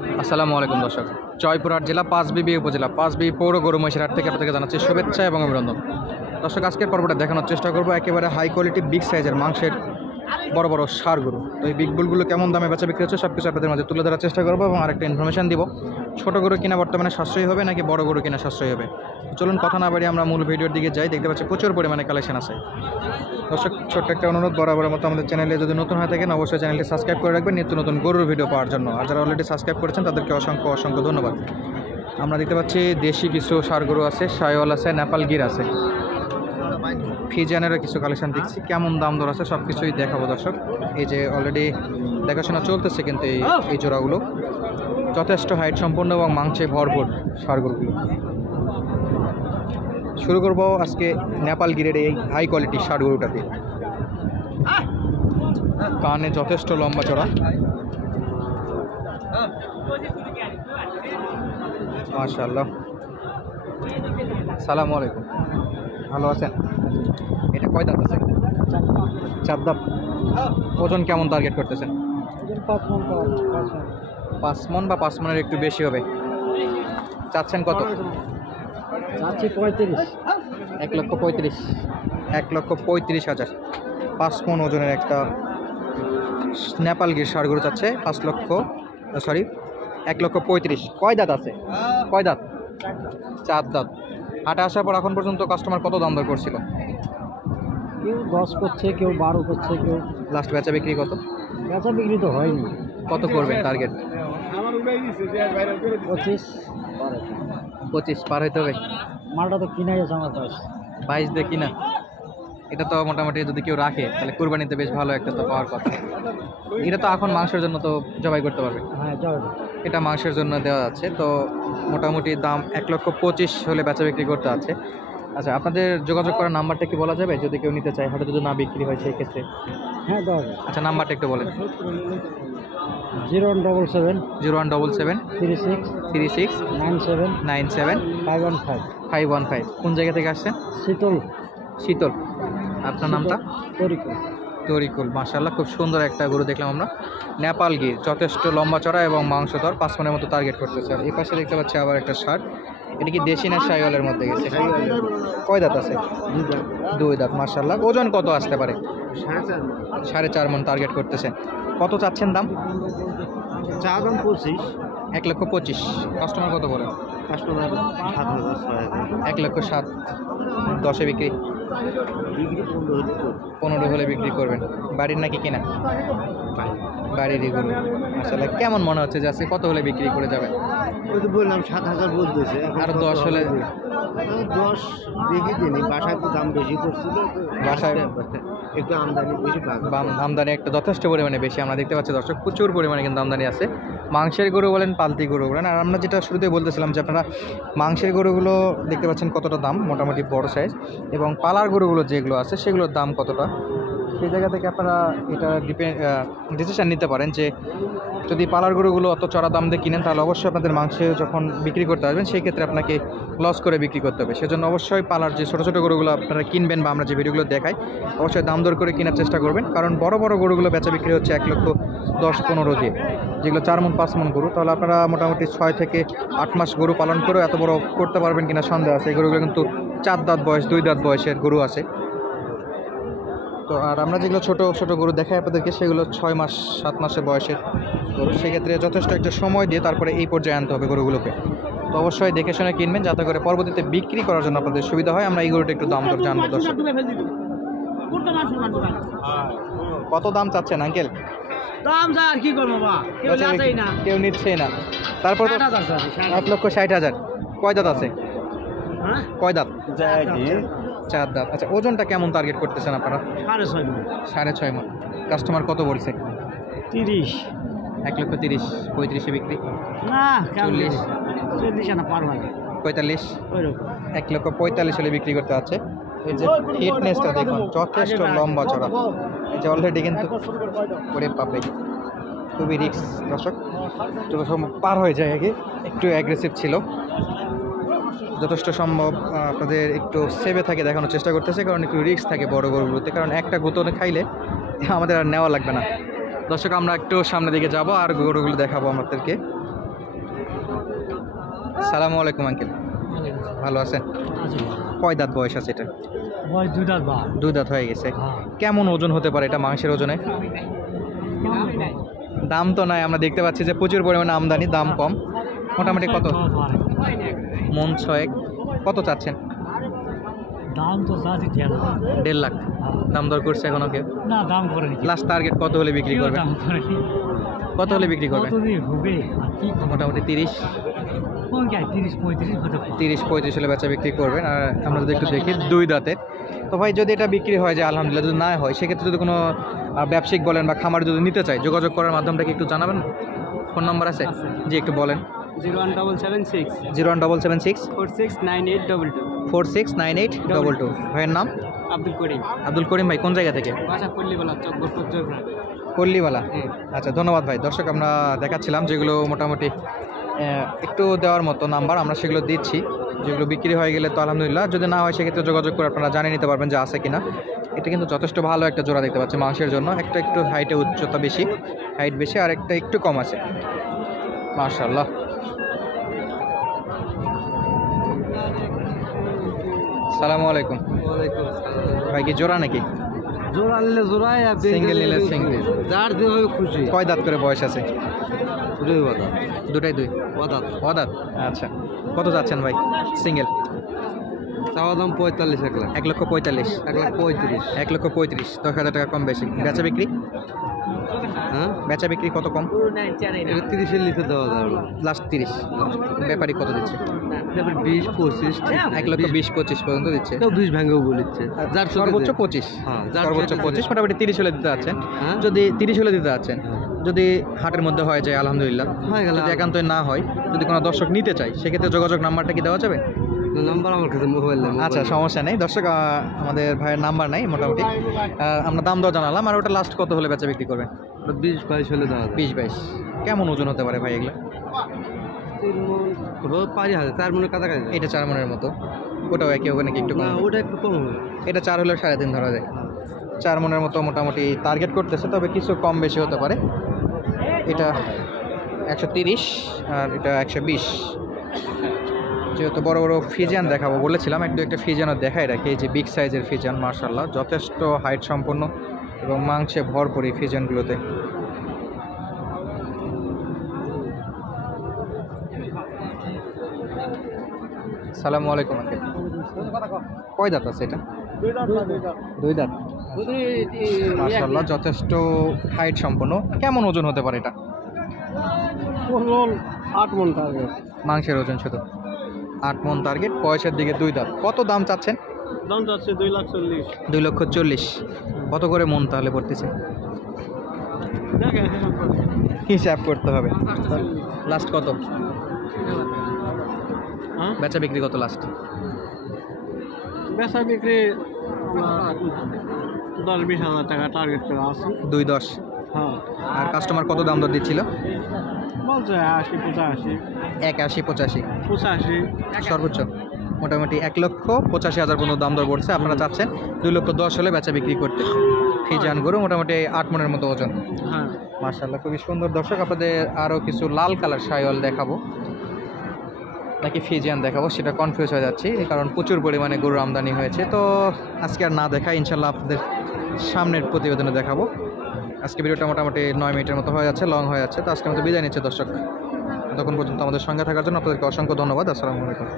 আসসালামু আলাইকুম দর্শক, জয়পুরহাট জেলা পাঁচবিবি উপজেলা পাঁচবি পৌর গরু মহিষের হাট থেকে আপনাদেরকে জানাচ্ছি শুভেচ্ছা এবং অভিনন্দন। দর্শক, আজকের পর্বটা দেখানোর চেষ্টা করবো একেবারে হাই কোয়ালিটি বিগ সাইজের মাংসের বড় বড় ষাঁড় গরু। তো এই বিগ বুলগুলো কেমন দামে বেচা বিক্রি হচ্ছে সব কিছু আপনাদের মাঝে তুলে ধরার চেষ্টা করবো এবং আরেকটা ইনফরমেশন দিব, ছোটো গরু কিনা বর্তমানে সাশ্রয়ী হবে নাকি বড় গরু কিনা সাশ্রয়ী হবে। চলুন কথা না বাড়িয়ে আমরা মূল ভিডিওর দিকে যাই। দেখতে পাচ্ছি প্রচুর পরিমাণে কালেকশন আছে। দর্শক, ছোট্ট একটা অনুরোধ, বরাবরের মতো আমাদের চ্যানেলে যদি নতুন হয়ে থাকেন অবশ্যই চ্যানেলটি সাবস্ক্রাইব করে রাখবেন নিত্য নতুন গরুর ভিডিও পাওয়ার জন্য। আর যারা অলরেডি সাবস্ক্রাইব করেছেন তাদেরকে অসংখ্য অসংখ্য ধন্যবাদ। আমরা দেখতে পাচ্ছি দেশি কিছু ষাঁড় গরু আছে, শাহিওয়াল আছে, নেপাল গির আছে, ফিজিয়ানেরও কিছু কালেকশন দেখছি। কেমন দাম দর আছে সব কিছুই দেখাবো দর্শক। এই যে অলরেডি দেখাশোনা চলতেছে, কিন্তু এই জোড়াগুলো যথেষ্ট হাইট সম্পূর্ণ এবং মাংসে ভরপুর ষাঁড় গরুগুলো। শুরু করবো আজকে নেপাল গিরের এই হাই কোয়ালিটি ষাঁড় গরুটা দিয়ে। কানে যথেষ্ট লম্বা চড়া, মাশাআল্লাহ। সালামু আলাইকুম, ভালো আছেন? এটা কয় দাঁত আছে? 4 দাঁত। ওজন কেমন টার্গেট করতেছেন? 5 মণ বা 5 মণের একটু বেশি হবে। চাচ্ছেন কত? 35। 1,35,000। 1,35,000। 5 মণ ওজনের একটা নেপাল গির ষাঁড় গরু চাচ্ছে 1,35,000। কয় দাঁত আছে? কয় দাঁত? 4 দাঁত। হাটে আসার পর এখন পর্যন্ত কাস্টমার কত দাম দর করছিল? কেউ 10 করছে, কেউ 12 করছে, কেউ লাস্ট বেচা বিক্রি কত? বেচা বিক্রি তো হয়নি। কত করবেন টার্গেট? 25 পার হইতে হবে। মালটা তো কিনাই আছে আমার কাছে। 22 দিয়ে কিনা। এটা তো মোটামুটি যদি কেউ রাখে তাহলে কুরবানিতে বেশ ভালো একটা তো পাওয়ার কথা। এটা তো এখন মাংসের জন্য তো জবাই করতে পারবে। হ্যাঁ, যাবে। এটা মাংসের জন্য দেওয়া যাচ্ছে, তো মোটামুটি দাম 1,25,000 হলে বেচা বিক্রি করতে আছে। আচ্ছা, আপনাদের যোগাযোগ করার নাম্বারটা কি বলা যাবে যদি কেউ নিতে চায়, হাটে যদি না বিক্রি হয় সেই ক্ষেত্রে? হ্যাঁ, যাবে। আচ্ছা, নাম্বারটা একটু বলেন। 0177 0177 36 36 97 97 515। 515। কোন জায়গা থেকে আসছেন? শীতল। আপনার নামটা? তরিকুল। মাশাআল্লাহ, খুব সুন্দর একটা গরু দেখলাম আমরা। নেপাল গির যথেষ্ট লম্বা চড়া এবং মাংসধর, 5 মণের মতো টার্গেট করতেছে। আর এই পাশে দেখতে পাচ্ছি আবার একটা ষাঁড়। এটা কি দেশি না শাহিওয়ালের মধ্যে গেছে? কয় দাঁত আছে? 2 দাঁত। মাশাআল্লাহ, ওজন কত আসতে পারে? 4.5 মণ টার্গেট করতেছেন। কত চাচ্ছেন দাম? চা দাম 25। 1,25,000। কাস্টমার কত বলে? কাস্টমার 7,000 1,07,000। 10-এ বিক্রি? 15 হলে বিক্রি করবেন। বাড়ির নাকি কিনা? বাড়িরই গরু। আসলে কেমন মনে হচ্ছে যে আজকে কত হলে বিক্রি করে যাবে? ওই তো বললাম 7,000 বলতেছে। আর 10 হলে? 10 দেখি দিনই, বাসায় তো দাম বেশি করছিল, বাসায় একটু আমদানি বেশি। আমদানি একটা যথেষ্ট পরিমাণে বেশি আমরা দেখতে পাচ্ছি দর্শক, প্রচুর পরিমাণে কিন্তু আমদানি আছে। মাংসের গরু বলেন, পালতি গরু বলেন। আর আমরা যেটা শুরুতে বলতেছিলাম যে আপনারা মাংসের গরুগুলো দেখতে পাচ্ছেন কতটা দাম, মোটামুটি বড় সাইজ, এবং পালার গরুগুলো যেগুলো আছে সেগুলোর দাম কতটা, সেই জায়গা থেকে আপনারা এটা ডিসিশান নিতে পারেন যে যদি পালার গরুগুলো অত চড়া দাম দিয়ে কিনেন তাহলে অবশ্যই আপনাদের মাংসে যখন বিক্রি করতে আসবেন সেই ক্ষেত্রে আপনাকে লস করে বিক্রি করতে হবে। সেজন্য অবশ্যই পালার যে ছোটো ছোটো গরুগুলো আপনারা কিনবেন বা আমরা যে ভিডিওগুলো দেখাই অবশ্যই দাম দর করে কেনার চেষ্টা করবেন, কারণ বড় বড় গরুগুলো বেচা বিক্রি হচ্ছে 1,10,15 দিয়ে, যেগুলো 4 মণ 5 মণ গরু। তাহলে আপনারা মোটামুটি 6 থেকে 8 মাস গরু পালন করেও এত বড় করতে পারবেন কিনা সন্দেহ আছে। এই গরুগুলো কিন্তু 4 দাঁত বয়স, 2 দাঁত বয়সের গরু আছে। তো আর আমরা যেগুলো ছোটো ছোটো গরু দেখাই আপনাদেরকে সেগুলো 6 মাস 7 মাসের বয়সের গরু। সেক্ষেত্রে যথেষ্ট একটা সময় দিয়ে তারপরে এই পর্যায়ে আনতে হবে গরুগুলোকে। তো অবশ্যই দেখে শুনে কিনবেন যাতে করে পরবর্তীতে বিক্রি করার জন্য আপনাদের সুবিধা হয়। আমরা এই গরুটা একটু দাম দর জানবো দর্শক। কত দাম চাচ্ছেন আঙ্কেল? দাম যা আর কি করবো বা, কেউ নিচ্ছেই না। তারপর 1,60,000। কয় দাঁত আছে? কয় দাঁত? 4 দাঁত। আচ্ছা, ওজনটা কেমন টার্গেট করতেছেন আপনারা? 6.5 মণ। কাস্টমার কত বলছে? 30। 1,30,000। 35-এ বিক্রি? না, 40 না, পারবা না। 45? ওইরকম 1,45,000 হলে বিক্রি করতে আছে। এই যে ফিটনেসটা দেখুন, যথেষ্ট লম্বা চড়া। এই যে অলরেডি কিন্তু ওরে পাবলিক খুবই রিস্ক দর্শক, যত সম্ভব পার হয়ে যায়। আগে একটু অ্যাগ্রেসিভ ছিল, যথেষ্ট সম্ভব আপনাদের একটু সেভে থাকে দেখানোর চেষ্টা করতেছে, কারণ একটু রিস্ক থাকে বড় গরুগুলোতে, কারণ একটা গুঁতোনে খাইলে আমাদের আর নেওয়া লাগবে না। দর্শক, আমরা একটু সামনের দিকে যাব আর গরুগুলো দেখাবো আপনাদেরকে। সালামু আলাইকুম আঙ্কেল, ভালো আছেন? কয় দাঁত বয়স আছে এটা? বয়স 2 দাঁত বা। 2 দাঁত হয়ে গেছে। হ্যাঁ। কেমন ওজন হতে পারে এটা মাংসের ওজনে? দাম তো নাই, আমরা দেখতে পাচ্ছি যে প্রচুর পরিমাণে আমদানি, দাম কম। মোটামুটি কত? মন 6। কত চাচ্ছেন? দাম তো চাচ্ছি 1.5 লাখ। দাম দর করছে এখনো কেউ? না, দাম করেনি। লাস্ট টার্গেট কত হলে বিক্রি করবে? দাম করেনি। কত হলে বিক্রি করবে? কতদিন হবে আর কি খবর? মোটামুটি 30 কোন কি 30-35 হতে পারে। 30-35 হলে বেচা বিক্রি করবেন। আর আমরা যদি একটু দেখি 2 দাঁতের, তো ভাই যদি এটা বিক্রি হয় যায় আলহামদুলিল্লাহ, যদি না হয় সেক্ষেত্রে যদি কোনো ব্যবসায়িক বলেন বা খামার যদি নিতে চাই, যোগাযোগ করার মাধ্যমটা কি একটু জানাবেন? ফোন নাম্বার আছে? জি একটু বলেন। 01776 01776 469822 469822। ভাইয়ের নাম? আব্দুল করিম। আব্দুল করিম ভাই, কোন জায়গা থেকে? বাসা পল্লীবালা, চকবরপুর, জয়পুরহাট। পল্লীওয়ালা। আচ্ছা ধন্যবাদ ভাই। দর্শক আমরা দেখাচ্ছিলাম যেগুলো মোটামুটি একটু দেওয়ার মতো নাম্বার, আমরা সেগুলো দিচ্ছি। যেগুলো বিক্রি হয়ে গেলে তো আলহামদুলিল্লাহ, যদি না হয় সেক্ষেত্রে যোগাযোগ করে আপনারা জানিয়ে নিতে পারবেন যে আছে কিনা। এটা কিন্তু যথেষ্ট ভালো একটা জোড়া দেখতে পাচ্ছি মাংসের জন্য। একটা একটু হাইটে উচ্চতা বেশি, হাইট বেশি, আর একটা একটু কম আছে। মাশাআল্লাহ। সালামু আলাইকুম ভাই, কি জোড়া নাকি? জোড়া নিলে জোড়াই আর সিঙ্গেল নিলে সিঙ্গেল। যার যেভাবে খুশি। কয় দাঁত করে বয়স আছে? দুটোই বাদা। দুটাই 2 বাদাত। দাঁত। আচ্ছা কত যাচ্ছেন ভাই সিঙ্গেল? চাওয়া দাম 45 1 লাখ। 1,45,000। 1,35,000। 1,35,000, 10,000 টাকা কম বেশি। বেচা বিক্রি? হ্যাঁ, বেচা বিক্রি কত কম? এটা 30-এর নিচে দেওয়া যাবে না। লাস্ট 30। ব্যাপারী কত দিচ্ছে? তারপর 20-25 1,20,000-25,000 পর্যন্ত দিচ্ছে। কেউ 20 ভেঙেও বলিচ্ছে। যার সর্বোচ্চ 25। হ্যাঁ, যার সর্বোচ্চ চোখে 25, মোটামুটি 30 হলে দিতে যাচ্ছেন। হ্যাঁ। যদি 30 হলে দিতে যাচ্ছেন, যদি হাটের মধ্যে হয়ে যায় আলহামদুলিল্লাহ, হয়ে গেল। যদি একান্তই না হয়, যদি কোনো দর্শক নিতে চায় সেক্ষেত্রে যোগাযোগ নাম্বারটা কি দেওয়া যাবে? নাম্বার আমার কাছে মোবাইল নেই। আচ্ছা সমস্যা নেই দর্শক, আমাদের ভাইয়ের নাম্বার নাই মোটামুটি। আমরা দাম দর জানালাম। আর ওটা লাস্ট কত হলে বেচা বিক্রি করবেন? 20-22 হলে দেওয়া যাবে। 20-22। কেমন ওজন হতে পারে ভাই এগুলো? 5 হাজার, 4 মনের কাছাকাছি। এটা 4 মনের মতো। ওটাও একই হবে নাকি একটু কম? না, ওটা একটু কম হবে। এটা 4 হলেও 3.5 ধরা যায়। 4 মনের মতো মোটামুটি টার্গেট করতেছে, তবে কিছু কম বেশি হতে পারে। এটা 130 আর এটা 120। যেহেতু বড় বড় ফিজিয়ান দেখাবো বলেছিলাম, একটা ফিজিয়ানও দেখাই রাখি। এই যে বিগ সাইজের ফিজিয়ান, মার্শাল্লাহ যথেষ্ট হাইট সম্পন্ন এবং মাংসে ভরপুর এই ফিজিয়ানগুলোতে। সালামু আলাইকুম আঙ্কেল, কয় দাঁত আছে এটা? 2 দাঁত। মাশাআল্লাহ যথেষ্ট হাইট সম্পন্ন। কেমন ওজন হতে পারে এটা? 8 মন টার্গেট। মাংসের ওজন শুধু 8 মন টার্গেট, বয়সের দিকে 2 দাঁত। কত দাম চাচ্ছেন? দাম যাচ্ছে 2,40,000। 2,40,000। কত করে মন তাহলে পড়তেছে? হিসাব করতে হবে। লাস্ট কত বেচা বিক্রি? কত লাস্ট বেচা বিক্রি 10-20 হাজার টাকা টার্গেট করে আছে। 2,10। হ্যাঁ, আর কাস্টমার কত দাম দর দিচ্ছিল? বলছে 80-85। 81-85 85। সর্বোচ্চ মোটামুটি 1,85,000 পর্যন্ত দাম দর পড়ছে। আপনারা চাচ্ছেন 2,10,000 হলে বেচা বিক্রি করতে। ফিজিয়ান গরু মোটামুটি 8 মনের মতো ওজন। হ্যাঁ, মাশাআল্লাহ খুবই সুন্দর। দর্শক আপনাদের আরও কিছু লাল কালার শাইওয়াল দেখাবো নাকি ফিজিয়ান দেখাবো সেটা কনফিউজ হয়ে যাচ্ছি, কারণ প্রচুর পরিমাণে গরুর আমদানি হয়েছে। তো আজকে আর না দেখাই, ইনশাল্লাহ আপনাদের সামনের প্রতিবেদনে দেখাবো। আজকে ভিডিওটা মোটামুটি 9 মিনিটের মতো হয়ে যাচ্ছে, লং হয়ে যাচ্ছে। তো আজকে মতো বিদায় নিচ্ছে দর্শক। তখন পর্যন্ত আমাদের সঙ্গে থাকার জন্য আপনাদেরকে অসংখ্য ধন্যবাদ। আসসালামু আলাইকুম।